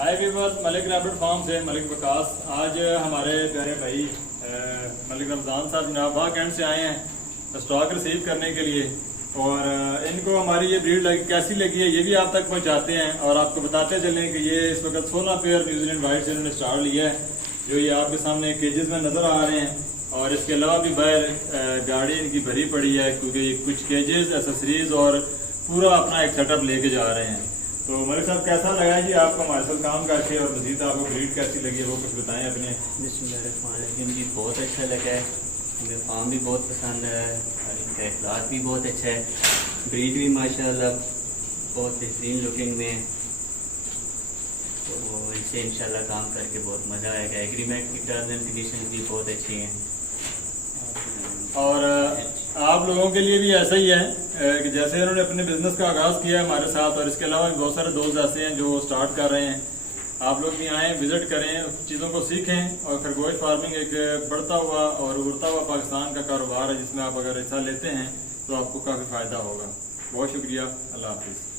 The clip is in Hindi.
हाय व्यूअर्स, मलिक रैबिट फार्म से मलिक विकास। आज हमारे प्यारे भाई मलिक रमज़ान साहब जनाब वहाँ कैंट से आए हैं स्टॉक रिसीव करने के लिए, और इनको हमारी ये ब्रीड कैसी लगी है ये भी आप तक पहुँचाते हैं और आपको बताते चलें कि ये इस वक्त 16 पेयर न्यूजीलैंड वाइट से इन्होंने स्टार्ट लिया है, जो ये आपके सामने केजेस में नज़र आ रहे हैं। और इसके अलावा भी बाहर गाड़ी इनकी भरी पड़ी है, क्योंकि कुछ केजेस एसेसरीज और पूरा अपना एक सेटअप लेके जा रहे हैं। तो मलिक साहब, कैसा लगा जी आपको हमारे साथ काम करके, और मजीद आपको ब्रीड कैसी लगी है वो कुछ बताएं अपने। जी बहुत अच्छा लगा है, हमें फार्म भी बहुत पसंद है और इनका इखलाक भी बहुत अच्छा है। ब्रीड भी माशाल्लाह बहुत बेहतरीन लुकिंग में है, तो इनसे इंशाल्लाह काम करके बहुत मज़ा आएगा। एग्रीमेंट की टर्म्स एंड कंडीशन भी बहुत अच्छी हैं। और आप लोगों के लिए भी ऐसा ही है कि जैसे इन्होंने अपने बिजनेस का आगाज़ किया है हमारे साथ, और इसके अलावा भी बहुत सारे दोस्त ऐसे हैं जो स्टार्ट कर रहे हैं। आप लोग भी आएँ, विजिट करें, चीज़ों को सीखें। और खरगोश फार्मिंग एक बढ़ता हुआ और उभरता हुआ पाकिस्तान का कारोबार है, जिसमें आप अगर हिस्सा लेते हैं तो आपको काफ़ी फ़ायदा होगा। बहुत शुक्रिया, अल्लाह हाफिज़।